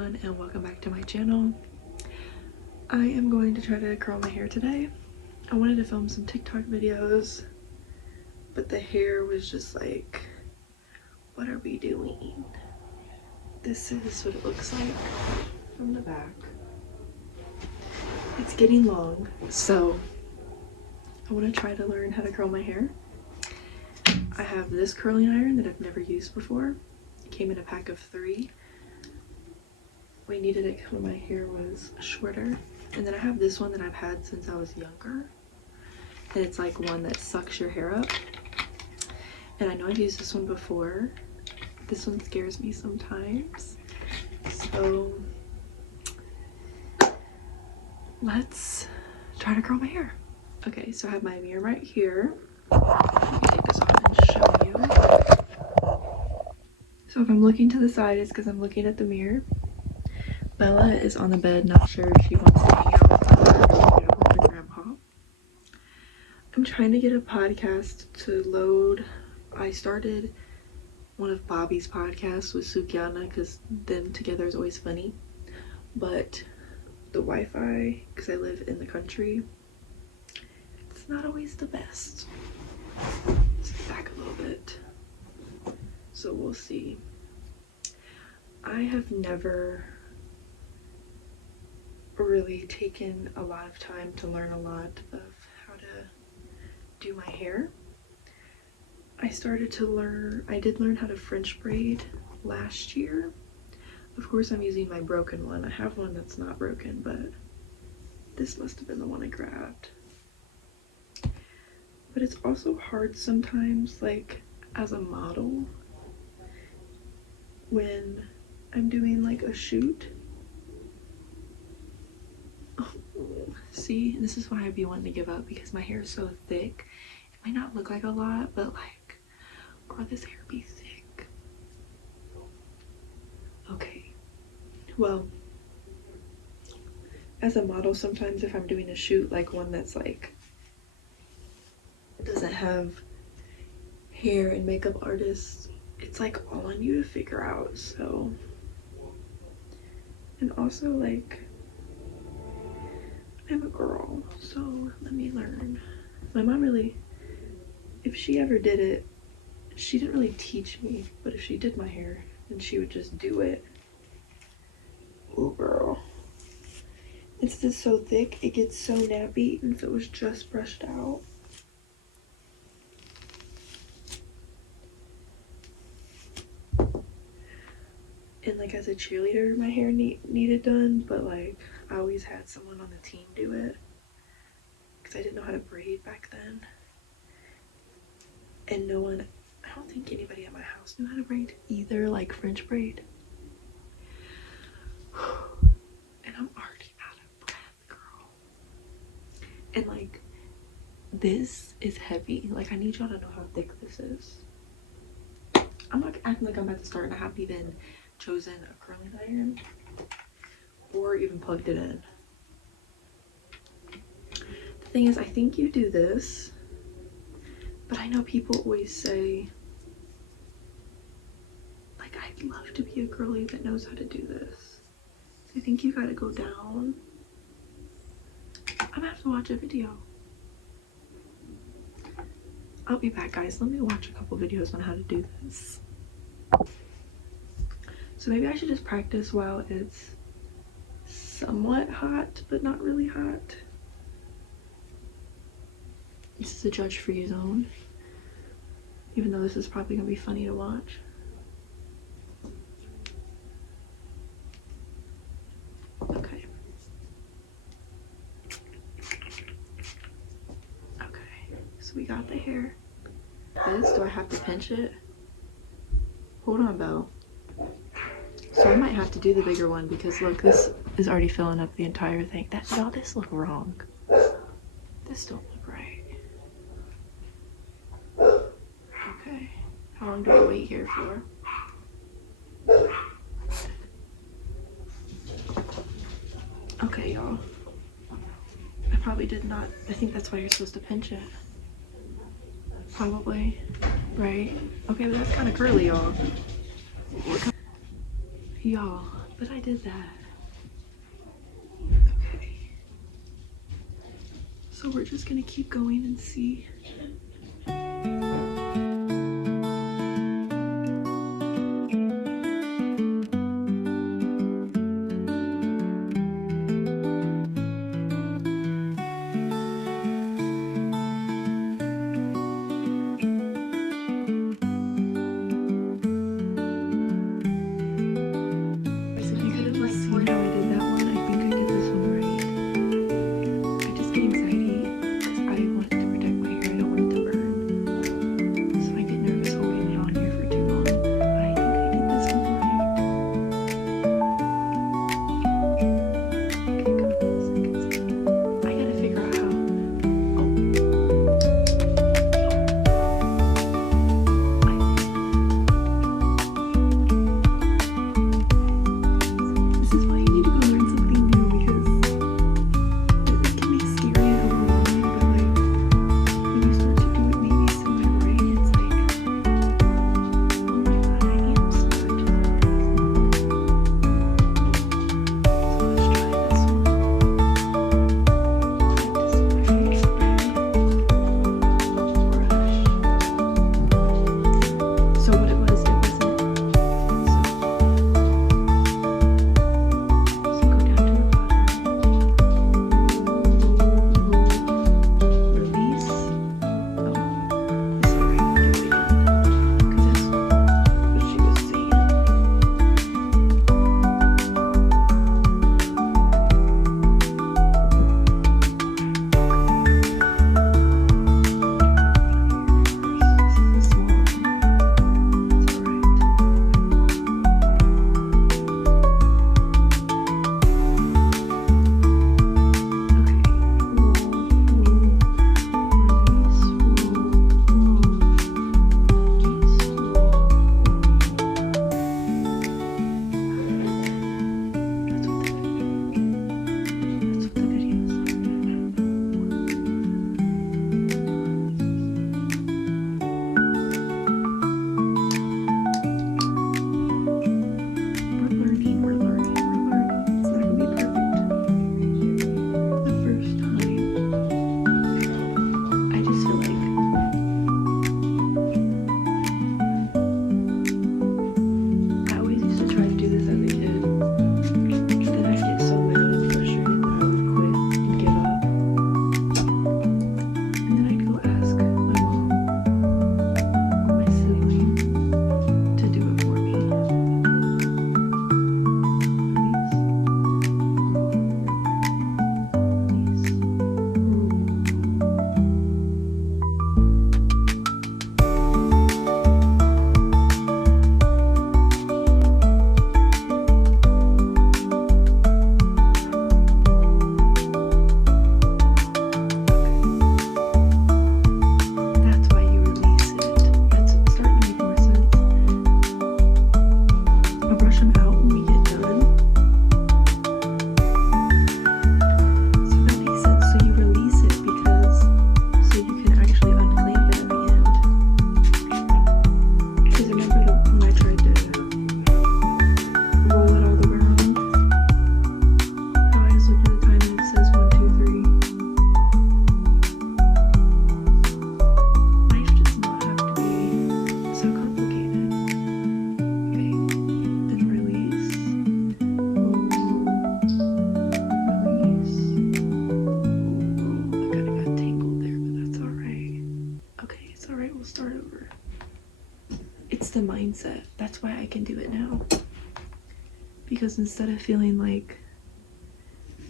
everyone, and welcome back to my channel. I am going to try to curl my hair today. I wanted to film some TikTok videos, but the hair was just like, what are we doing? This is what it looks like from the back. It's getting long, so I want to try to learn how to curl my hair. I have this curling iron that I've never used before. It came in a pack of 3. I needed it when my hair was shorter. And then I have this one that I've had since I was younger. And it's like one that sucks your hair up. And I know I've used this one before. This one scares me sometimes. So let's try to curl my hair. Okay, so I have my mirror right here. Let me take this off and show you. So if I'm looking to the side, it's because I'm looking at the mirror. Bella is on the bed, not sure if she wants to hang out with her grandpa. I'm trying to get a podcast to load. I started one of Bobby's podcasts with Sukiana because them together is always funny. But the Wi-Fi, because I live in the country, it's not always the best. Let's get back a little bit. So we'll see. I have never really taken a lot of time to learn a lot of how to do my hair. I did learn how to French braid last year. Of course, I'm using my broken one. I have one that's not broken, but this must have been the one I grabbed. But it's also hard sometimes, like as a model, when I'm doing like a shoot. See, this is why I'd be wanting to give up, because my hair is so thick. It might not look like a lot, but like, girl, this hair be thick. Okay, well, as a model, sometimes if I'm doing a shoot, like one that's like, doesn't have hair and makeup artists, it's like all on you to figure out, so. And also like, I'm a girl, so let me learn. My mom really, if she ever did it, she didn't really teach me, but if she did my hair, then she would just do it. Oh girl. It's just so thick, it gets so nappy, and if it was just brushed out. And like as a cheerleader, my hair needed done, but like I always had someone on the team do it because I didn't know how to braid back then. And I don't think anybody at my house knew how to braid either, like French braid. And I'm already out of breath, girl. And like, this is heavy. Like, I need y'all to know how thick this is. I'm not acting like I'm about to start and I haven't even chosen a curling iron or even plugged it in. The thing is, I think you do this, but I know people always say, like, I'd love to be a girly that knows how to do this. So I think you gotta go down. I'm gonna have to watch a video. I'll be back, guys. Let me watch a couple videos on how to do this. So maybe I should just practice while it's somewhat hot, but not really hot. This is a judge-free zone, even though this is probably gonna be funny to watch. Okay. Okay, so we got the hair. Do I have to pinch it? Hold on, Belle. So I might have to do the bigger one because look, this is already filling up the entire thing. Y'all, this look wrong. This don't look right. Okay, how long do I wait here for? Okay, y'all. I probably did not. I think that's why you're supposed to pinch it. Probably, right? Okay, but that's kind of curly, y'all. Y'all, But I did that. Okay. So we're just gonna keep going and see. The mindset. That's why I can do it now, because instead of feeling like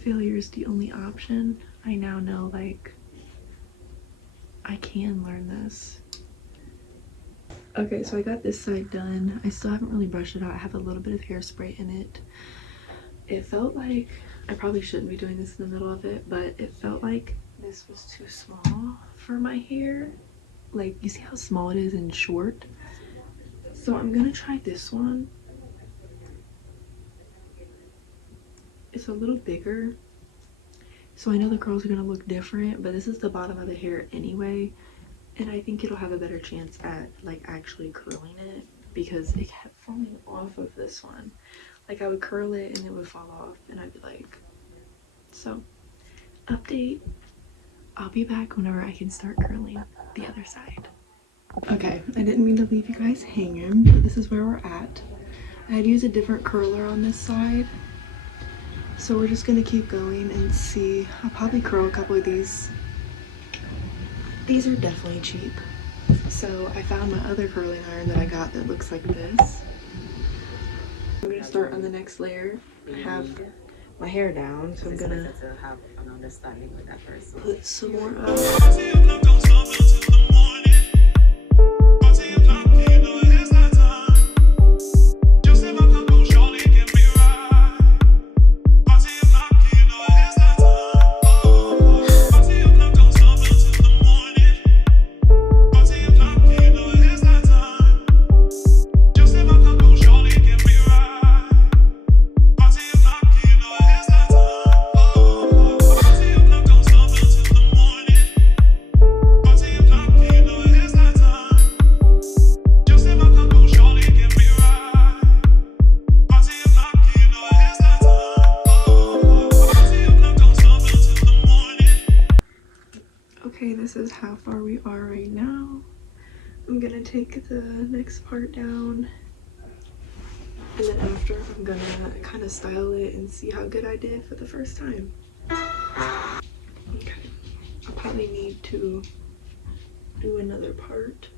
failure is the only option, I now know like I can learn this. Okay, so I got this side done. I still haven't really brushed it out. I have a little bit of hairspray in it. It felt like I probably shouldn't be doing this in the middle of it, but it felt like this was too small for my hair. Like, you see how small it is and short? So I'm gonna try this one. It's a little bigger, so I know the curls are gonna look different, but this is the bottom of the hair anyway, and I think it'll have a better chance at like actually curling it, because it kept falling off of this one. Like I would curl it and it would fall off and I'd be like, so update, I'll be back whenever I can start curling the other side. Okay, I didn't mean to leave you guys hanging, but this is where we're at. I'd use a different curler on this side, so we're just gonna keep going and see. I'll probably curl a couple of these. These are definitely cheap. So I found my other curling iron that I got that looks like this. I'm gonna start on the next layer. I have my hair down, so I'm gonna have an understanding with that person. put some more up. Okay, this is how far we are right now. I'm gonna take the next part down, and then after I'm gonna kind of style it and see how good I did for the first time. Okay, I'll probably need to do another part.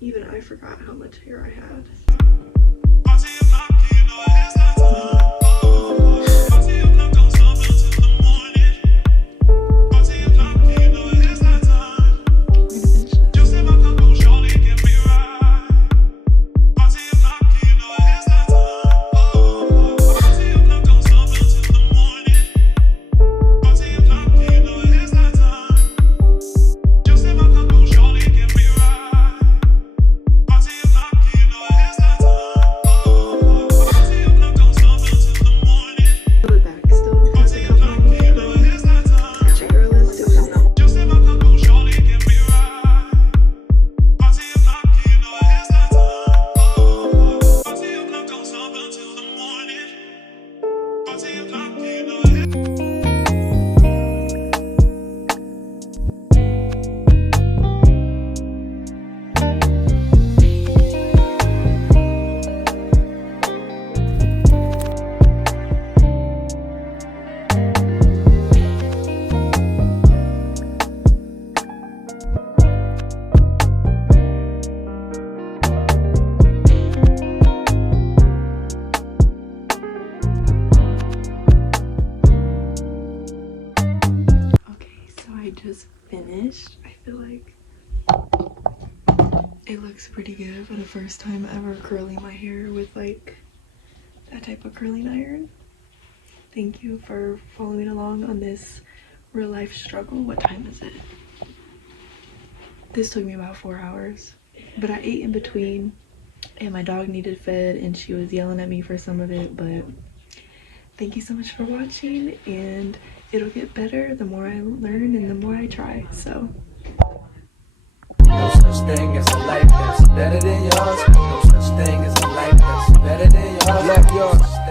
Even I forgot how much hair I had. Just finished. I feel like it looks pretty good for the first time ever curling my hair with like that type of curling iron. Thank you for following along on this real life struggle. What time is it? This took me about 4 hours, but I ate in between and my dog needed fed and she was yelling at me for some of it. But thank you so much for watching, and it'll get better the more I learn and the more I try. So no such thing as a life that's better than yours. No such thing as a life that's better than yours. Like yours.